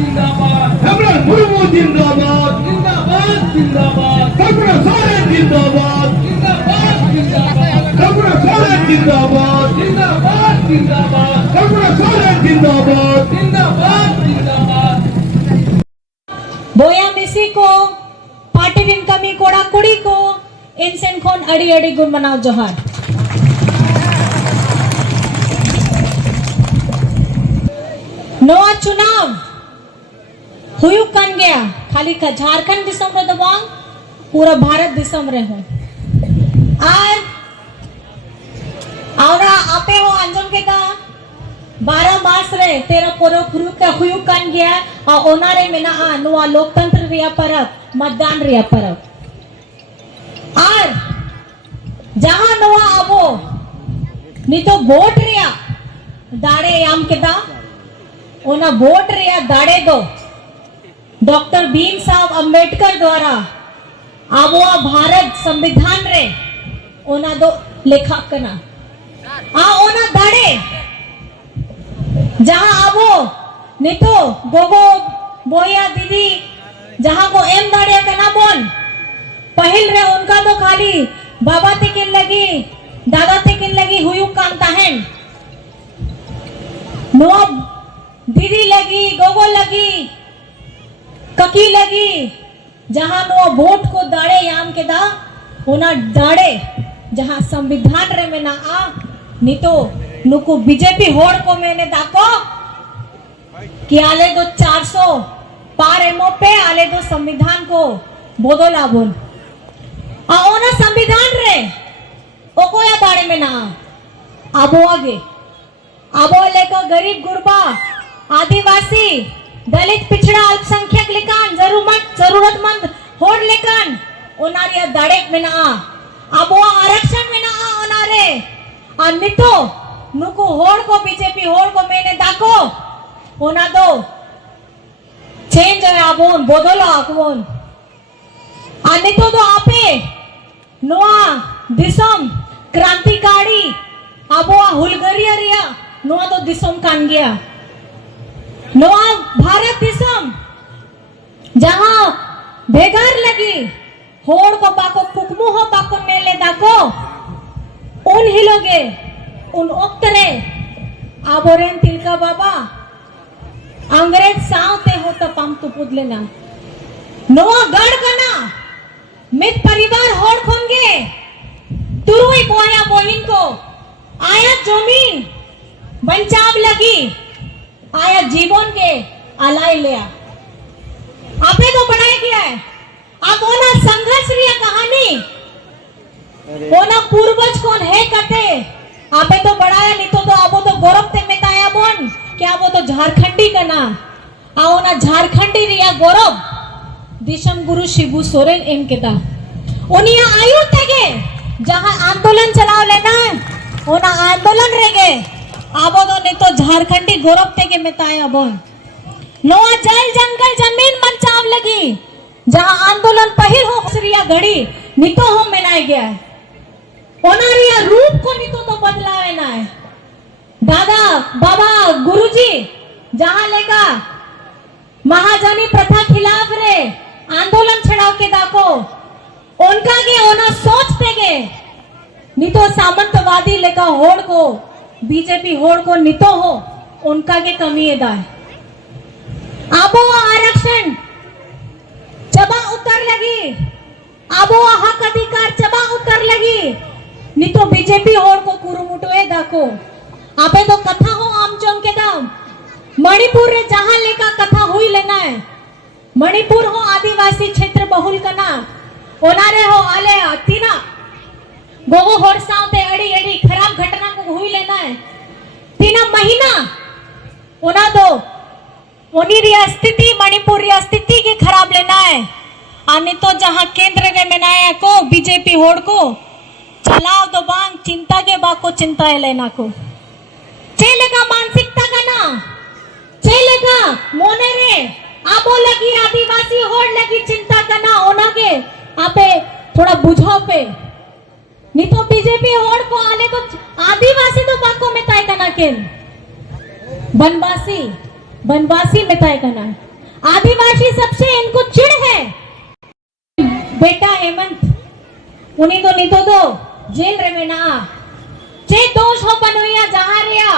जिंदाबाद हेमलत मुर्मू जिंदाबाद जिंदाबाद जिंदाबाद कल्पना सोरेन जिंदाबाद जिंदाबाद जिंदाबाद कल्पना सोरेन जिंदाबाद जिंदाबाद जिंदाबाद कल्पना सोरेन जिंदाबाद जिंदाबाद जिंदाबाद बोया मिसी को पार्टी दिन कमी कोड़ा कुड़ी को इनसेन खोन अड़ी अड़ी गुण मनाव जोहार नोआ चुनाव हुयु कन गया खाली का झारखंड दिसम रे दबांग पूरा भारत दिसम रे हो और आपे हो अंजम के का 12 मास रे तेरा पोरो फुरु का हुयु कन गया और ओनारे मेना नुआ लोकतंत्र रिया परब मतदान रिया परब और जहां नुआ अबो नी तो वोट रिया दाड़े याम के दा ओना वोट रिया दाड़े दो डॉक्टर भीम साहब अंबेडकर द्वारा आबोआ भारत संविधान रे ओना दो लेखाकना ओना दाड़े जहां आबो नितो गोगो बोया दीदी जहां को एम दाड़े कना बोल पहल रे उनका तो खाली बाबा तेकिन लगी दादा तेकिन लगी हुयु कांता है नुआ दीदी लगी गोगो लगी ककी लगी जहां नो वोट को दाड़े याम के दा ओना दाड़े जहां संविधान रे में ना नी तो नुको बीजेपी होड़ को मैंने दाको कि आले दो 400 पार एमओ पे आले दो संविधान को बोदोला बोल ओना संविधान रे ओको या दाड़े में ना आबो आगे आबो लेकर गरीब गुरबा आदिवासी दलित पिछड़ा अल्पसंख्यक लेकान जरूरतमंद होड़ लेकान ओनारिया दाड़े में ना आबो आरक्षण में ना ओनारे नितो नुको होड़ को बीजेपी होड़ को मैंने दाको ओना दो चेंज है आबोन बोदलो आकबोन नितो दो आपे नोआ दिसम क्रांतिकारी आबो हुलगरिया रिया नोआ तो दिसम कान गया नोआ भारत दिसम जहां बेगार लगी होड़ को बाको कुकमु हो बाको नेले दाको उन हिलोगे उन ओक्तरे आबोरेन तिलका बाबा अंग्रेज सावते हो तो पम तु पुदलेना नोआ गढ़ कना मित परिवार होड़ खोंगे तुरुई बोया बोहिन को आया जमीन बंचाव लगी आया जीवन के अलाय लिया आपने तो बनाया गया है आप ओना संघर्ष रिया कहानी ओना पूर्वज कौन है कटे आपे तो बढ़ाया नहीं तो अब तो गौरव ते मेताया बोन क्या वो तो झारखंडी का ना ओना झारखंडी रिया गौरव दिशम गुरु शिबू सोरेन एम के दा उनिया आयु तेगे जहां आंदोलन चलाओ लेना ओना आंदोलन रेगे आबो तो नहीं तो झारखंडी गौरव तेगे मेताया बोन नोआ जल जंगल जमीन बचाव लगी जहां आंदोलन पहिल हो रिया घड़ी नितो हो मनाया गया है ओनारिया रूप को नितो तो बदलावे ना है दादा बाबा गुरुजी जहां लेगा महाजनी प्रथा खिलाफ रे आंदोलन छड़ाव के दाको उनका के ओना सोचते के नितो सामंतवादी लेगा होड़ को बीजेपी होड़ को नितो हो उनका के कमी है दाए आबो आरक्षण चबा उतर लगी आबो हक अधिकार चबा उतर लगी नहीं तो बीजेपी होड़ को कुरुमुटोए दाको आपे तो कथा हो आमचों के दाम मणिपुर रे जहां लेका कथा हुई लेना है मणिपुर हो आदिवासी क्षेत्र बहुल कना ओनारे हो आले तीना गोगो होड़ सावते अड़ी अड़ी खराब घटना को हुई लेना है तीना महीना ओना दो ओनी रिया स्थिति मणिपुर रिया स्थिति की खराब लेना है आने तो जहां केंद्र के मनाया को बीजेपी होड़ को चलाओ दो बांग चिंता के बाको चिंता है लेना को चलेगा मानसिकता का ना चलेगा मोने रे आबो लगी आदिवासी होड़ लगी चिंता करना ओना के आपे थोड़ा बुझाओ पे नहीं तो बीजेपी होड़ को आले तो आदिवासी तो बाको में ताय करना के बनवासी बनवासी में ताय करना है आदिवासी सबसे इनको चिढ़ है। बेटा हेमंत उन्हीं तो नहीं तो जेल रे में ना चे दोष हो बनोया जहां रिया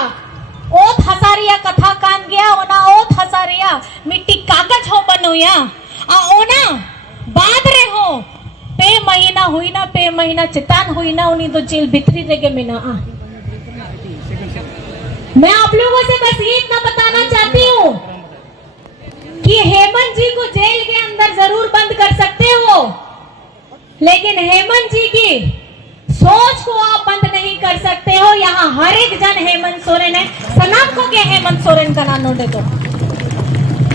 ओत हसारिया कथा कान गया ओना ओत हसारिया मिट्टी कागज हो बनोया आ ओना बाद रे हो पे महीना हुई ना पे महीना चितान हुई ना उन्हीं तो जेल भितरी रह में ना मैं आप लोगों से बस ये इतना बताना चाहती हूँ कि हेमंत जी को जेल के अंदर जरूर बंद कर सकते हो, लेकिन हेमंत जी की सोच को आप बंद नहीं कर सकते हो। यहाँ हर एक जन हेमंत सोरेन है। सनाम को के हेमंत सोरेन का नाम नोटे तो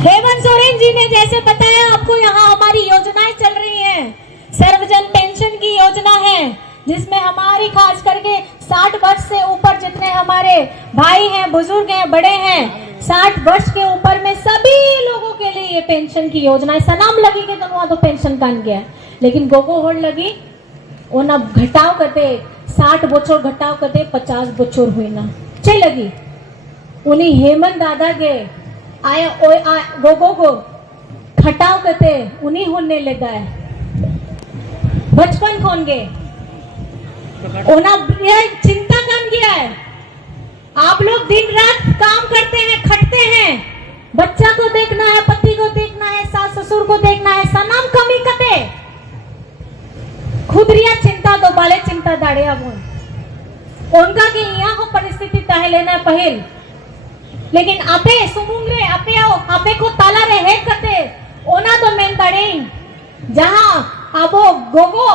हेमंत सोरेन जी ने जैसे बताया आपको, यहाँ हमारी योजनाएं चल रही हैं। सर्वजन पेंशन की योजना है जिसमें हमारी खास करके 60 वर्ष से ऊपर जितने हमारे भाई हैं, बुजुर्ग हैं, बड़े हैं, 60 वर्ष के ऊपर में सभी लोगों के लिए ये पेंशन की योजना है। सनाम लगी के तो पेंशन कान गया, लेकिन गोगो होड़ लगी वो ना घटाव करते 60 बच्चों घटाव करते 50 बच्चों हुई ना चे लगी उन्हीं हेमंत दादा के आया गोगो को घटाव करते उन्हीं होने लगा है बचपन खोन गए ओना चिंता कर गया है। आप लोग दिन रात काम करते हैं, खटते हैं, बच्चा को देखना है, पति को देखना है, सास ससुर को देखना है, सनाम कमी कते खुदरिया चिंता दो बाले चिंता दाड़े अब उनका के यहाँ हो परिस्थिति तहे लेना पहल, लेकिन आपे सुमुंगरे आपे आओ आपे को ताला रे है कते ओना तो मेन दाड़े जहां आबो गोगो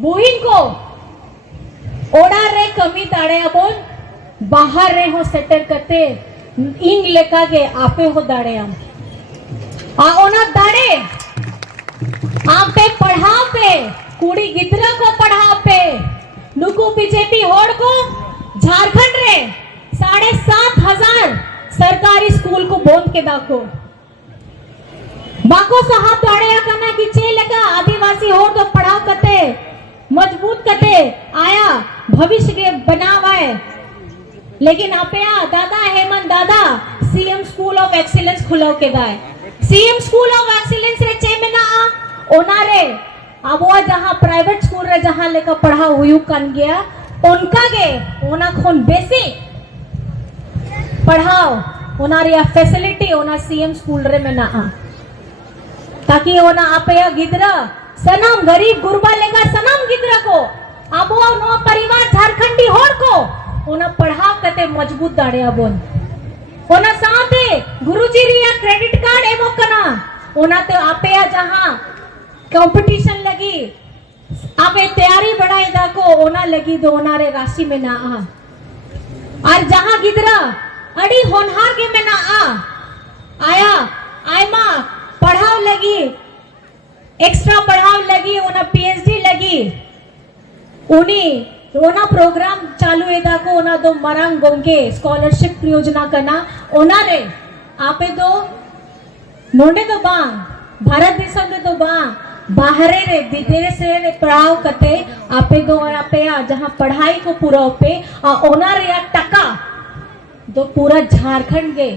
बुहिन को ओड़ा रे कमी ताड़े अब बाहर रे हो सेटल करते इंग लेका के आपे हो दाड़े हम आ ओना दाड़े आप पे पढ़ाओ पे कुड़ी गिदरा को पढ़ाओ पे नुकू बीजेपी होड़ को झारखंड रे 7,500 सरकारी स्कूल को बोन के दाको बाको साहब दाड़े करना कि चे लगा आदिवासी होड़ तो पढ़ाओ करते मजबूत करते आया भविष्य के बनावाए, लेकिन अपया दादा हेमंत दादा सीएम स्कूल ऑफ एक्सीलेंस खुलाओ के दाए सीएम स्कूल ऑफ एक्सीलेंस रे चे में ना ओना रे अब वो जहाँ प्राइवेट स्कूल रे जहाँ लेकर पढ़ा हुई कन गया उनका गे ओना खून बेसी पढ़ाओ ओना रे फैसिलिटी ओना सीएम स्कूल रे में ना ताकि ओना अपया गिदरा सनम गरीब गुरबा लेगा सनम गिदरा को अब वो नो परिवार झारखंडी होड़ को ओना पढ़ाओ कते मजबूत दाड़े अबोन ओना साथे गुरुजी रिया क्रेडिट कार्ड एवो कना ओना तो आपया जहां कंपटीशन लगी आपे तैयारी बढ़ाई दा को ओना लगी दो ओना रे राशि में ना और जहां गिदरा अड़ी होनहार के में ना आया आयमा पढ़ाओ लगी एक्स्ट्रा पढ़ाओ लगी ओना पीएचडी लगी उन्हीं ओना प्रोग्राम चालू है को ओना दो मरंग गोंगे स्कॉलरशिप योजना करना ओना रे आपे दो नोंडे तो बा भारत देश में तो बा बाहरे रे विदेश रे पढ़ाओ करते आपे दो आपे जहाँ पढ़ाई को पूरा पे ओना रे टका दो पूरा झारखंड के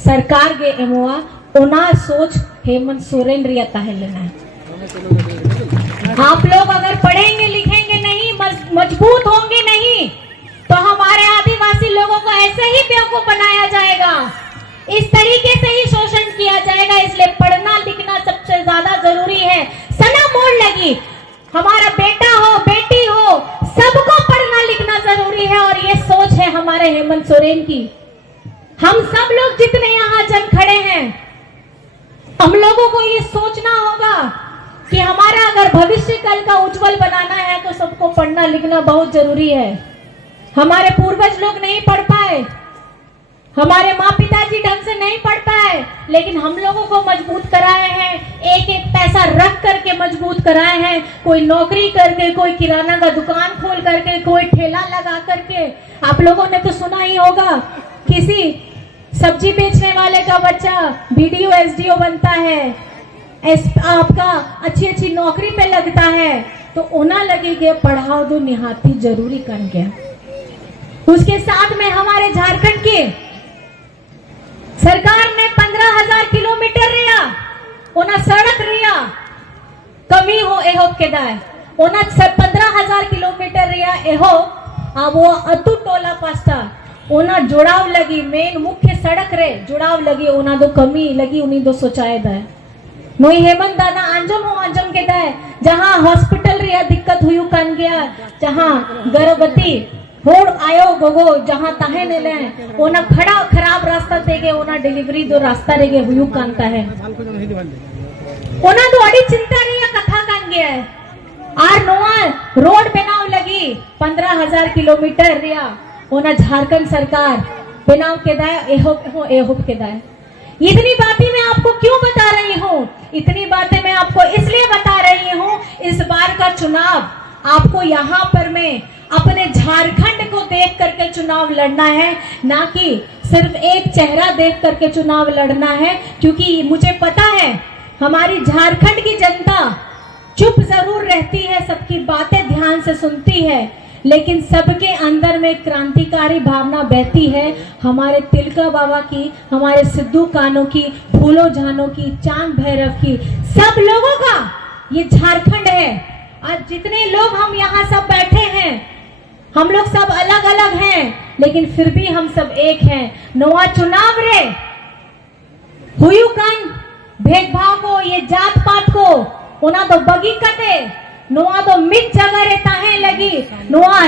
सरकार के एमोआ ओना सोच हेमंत सोरेन रिया ताहे लेना है। आप लोग अगर पढ़ेंगे लिखेंगे नहीं मजबूत होंगे नहीं तो हमारे आदिवासी लोगों को ऐसे ही बेवकूफ बनाया जाएगा, इस तरीके से ही शोषण किया जाएगा। इसलिए पढ़ना लिखना सबसे ज्यादा जरूरी है। सना मोड़ लगी हमारा बेटा हो बेटी हो सबको पढ़ना लिखना जरूरी है और ये सोच है हमारे हेमंत सोरेन की। हम सब लोग जितने यहाँ जन खड़े हैं हम लोगों को ये सोचना होगा कि हमारा अगर भविष्य कल का उज्जवल बनाना है तो सबको पढ़ना लिखना बहुत जरूरी है। हमारे पूर्वज लोग नहीं पढ़ पाए, हमारे माँ पिताजी ढंग से नहीं पढ़ पाए, लेकिन हम लोगों को मजबूत कराए हैं, एक एक पैसा रख करके मजबूत कराए हैं। कोई नौकरी करके, कोई किराना का दुकान खोल करके, कोई ठेला लगा करके। आप लोगों ने तो सुना ही होगा किसी सब्जी बेचने वाले का बच्चा बीडीओ एसडीओ बनता है, आपका अच्छी अच्छी नौकरी पे लगता है, तो ओना लगेगा पढ़ाओ दो निहाती जरूरी कर गया। उसके साथ में हमारे झारखंड के सरकार ने 15,000 किलोमीटर रिया एहोप के दाए ओना 15,000 किलोमीटर रिया एहो अब वो अतु टोला पास्ता ओना जुड़ाव लगी मेन मुख्य सड़क रे जुड़ाव लगी ओना दो कमी लगी उन्हीं दो सोचाए दाए नोई हेमंत दादा आंजम के दाए जहाँ हॉस्पिटल रिया दिक्कत हुई कान गया जहाँ गर्भवती होड़ आयो गोगो जहाँ ताहे ने ले ओना खड़ा खराब रास्ता देगे ओना डिलीवरी दो रास्ता रेगे हुई कानता है ओना दो अड़ी चिंता रही कथा कान गया है आर नोआ रोड बनाव लगी 15,000 किलोमीटर रिया ओना झारखंड सरकार बनाव के दाए एहोप के दाए। इतनी बातें मैं आपको क्यों बता रही हूँ इतनी बातें मैं आपको इसलिए बता रही हूँ इस बार का चुनाव आपको यहाँ पर मैं अपने झारखंड को देख करके चुनाव लड़ना है ना कि सिर्फ एक चेहरा देख करके चुनाव लड़ना है क्योंकि मुझे पता है हमारी झारखंड की जनता चुप जरूर रहती है सबकी बातें ध्यान से सुनती है लेकिन सबके अंदर में क्रांतिकारी भावना बहती है हमारे तिलका बाबा की हमारे सिद्धू कान्हू की फूलो झानो की चांद भैरव की सब लोगों का ये झारखंड है। आज जितने लोग हम यहाँ सब बैठे हैं हम लोग सब अलग अलग हैं लेकिन फिर भी हम सब एक हैं। नोआ चुनाव रे हुयू कान भेदभाव को ये जात पात को ओना तो बगी कटे नोआ तो मिट जगह रे ताहे लगी नोआ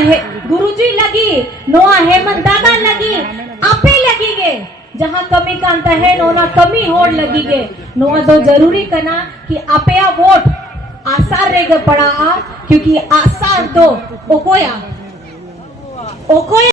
गुरुजी लगी नोआ हेमंत दादा लगी आपे लगी गे जहाँ कमी कांता है नोना कमी होड़ लगी गे नोआ तो जरूरी करना कि आपे वोट आसार रेगे पड़ा क्योंकि आसार तो ओकोया